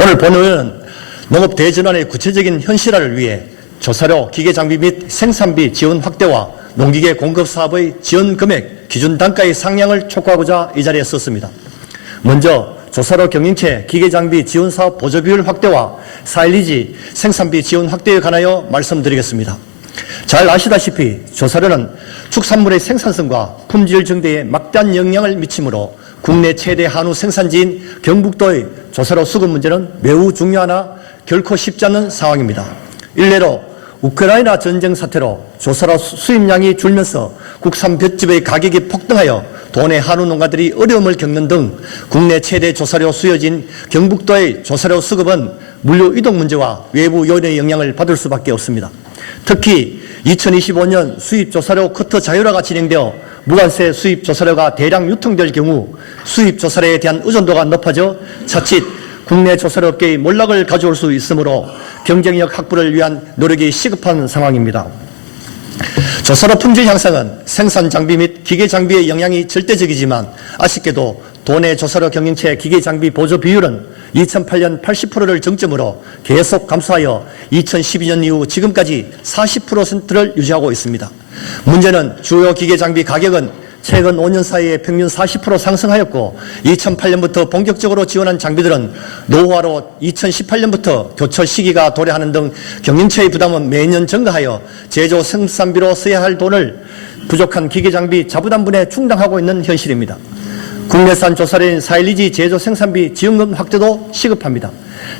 오늘 본의원은 농업대전환의 구체적인 현실화를 위해 조사료, 기계장비 및 생산비 지원 확대와 농기계 공급 사업의 지원 금액, 기준 단가의 상향을 촉구하고자 이 자리에 섰습니다. 먼저 조사료 경영체 기계장비 지원 사업 보조 비율 확대와 사일리지 생산비 지원 확대에 관하여 말씀드리겠습니다. 잘 아시다시피 조사료는 축산물의 생산성과 품질 증대에 막대한 영향을 미치므로 국내 최대 한우 생산지인 경북도의 조사료 수급 문제는 매우 중요하나 결코 쉽지 않은 상황입니다. 일례로 우크라이나 전쟁 사태로 조사료 수입량이 줄면서 국산 볏짚의 가격이 폭등하여 도내 한우 농가들이 어려움을 겪는 등 국내 최대 조사료 수요지인 경북도의 조사료 수급은 물류 이동 문제와 외부 요인의 영향을 받을 수밖에 없습니다. 특히 2025년 수입 조사료 쿼터 자율화가 진행되어 무관세 수입 조사료가 대량 유통될 경우 수입 조사료에 대한 의존도가 높아져 자칫 국내 조사료 업계의 몰락을 가져올 수 있으므로 경쟁력 확보를 위한 노력이 시급한 상황입니다. 조사료 품질 향상은 생산 장비 및 기계 장비의 영향이 절대적이지만 아쉽게도 도내 조사료 경영체 기계 장비 보조 비율은 2008년 80%를 정점으로 계속 감소하여 2012년 이후 지금까지 40%를 유지하고 있습니다. 문제는 주요 기계 장비 가격은 최근 5년 사이에 평균 40% 상승하였고 2008년부터 본격적으로 지원한 장비들은 노후화로 2018년부터 교체 시기가 도래하는 등 경영체의 부담은 매년 증가하여 제조 생산비로 써야 할 돈을 부족한 기계장비 자부담분에 충당하고 있는 현실입니다. 국내산 조사료인 사일리지 제조 생산비 지원금 확대도 시급합니다.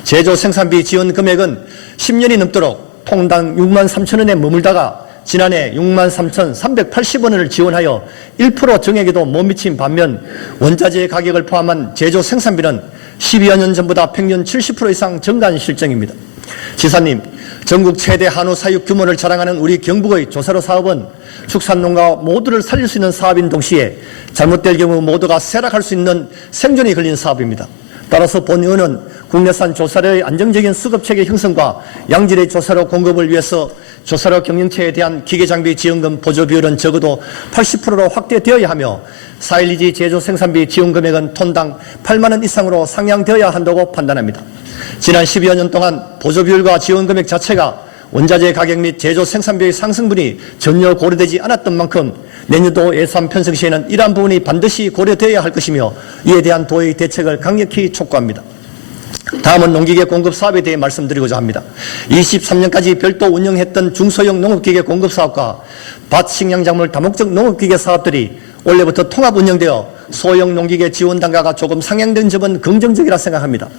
제조 생산비 지원 금액은 10년이 넘도록 통당 6만 3천 원에 머물다가 지난해 6만 3,380원을 지원하여 1% 정액에도 못 미친 반면 원자재 가격을 포함한 제조 생산비는 12여 년 전보다 평균 70% 이상 증가한 실정입니다. 지사님, 전국 최대 한우 사육 규모를 자랑하는 우리 경북의 조사료 사업은 축산농가 모두를 살릴 수 있는 사업인 동시에 잘못될 경우 모두가 쇠락할 수 있는 생존이 걸린 사업입니다. 따라서 본의원은 국내산 조사료의 안정적인 수급체계 형성과 양질의 조사료 공급을 위해서 조사료 경영체에 대한 기계장비 지원금 보조 비율은 적어도 80%로 확대되어야 하며 사일리지 제조 생산비 지원 금액은 톤당 8만 원 이상으로 상향되어야 한다고 판단합니다. 지난 12여 년 동안 보조 비율과 지원 금액 자체가 원자재 가격 및 제조 생산비의 상승분이 전혀 고려되지 않았던 만큼 내년도 예산 편성 시에는 이러한 부분이 반드시 고려되어야 할 것이며 이에 대한 도의 대책을 강력히 촉구합니다. 다음은 농기계 공급 사업에 대해 말씀드리고자 합니다. 23년까지 별도 운영했던 중소형 농업기계 공급 사업과 밭 식량작물 다목적 농업기계 사업들이 올해부터 통합 운영되어 소형 농기계 지원 단가가 조금 상향된 점은 긍정적이라 생각합니다.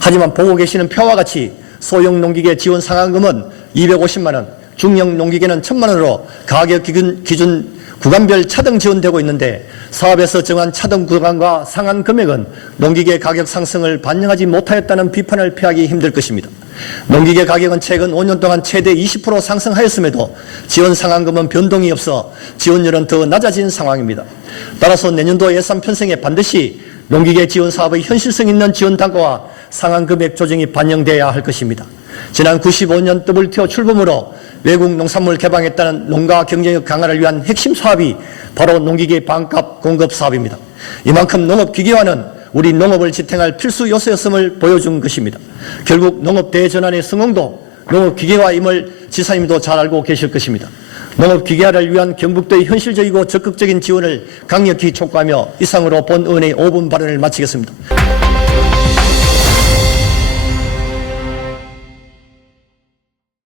하지만 보고 계시는 표와 같이 소형 농기계 지원 상한금은 250만 원, 중형 농기계는 1,000만 원으로 가격 기준 구간별 차등 지원되고 있는데 사업에서 정한 차등 구간과 상한 금액은 농기계 가격 상승을 반영하지 못하였다는 비판을 피하기 힘들 것입니다. 농기계 가격은 최근 5년 동안 최대 20% 상승하였음에도 지원 상한금은 변동이 없어 지원율은 더 낮아진 상황입니다. 따라서 내년도 예산 편성에 반드시 농기계 지원 사업의 현실성 있는 지원 단가와 상한 금액 조정이 반영되어야 할 것입니다. 지난 95년 WTO 출범으로 외국 농산물 개방했다는 농가 경쟁력 강화를 위한 핵심 사업이 바로 농기계 반값 공급 사업입니다. 이만큼 농업기계화는 우리 농업을 지탱할 필수 요소였음을 보여준 것입니다. 결국 농업 대전환의 성공도 농업기계화임을 지사님도 잘 알고 계실 것입니다. 농업기계화를 위한 경북도의 현실적이고 적극적인 지원을 강력히 촉구하며 이상으로 본 의원의 5분 발언을 마치겠습니다.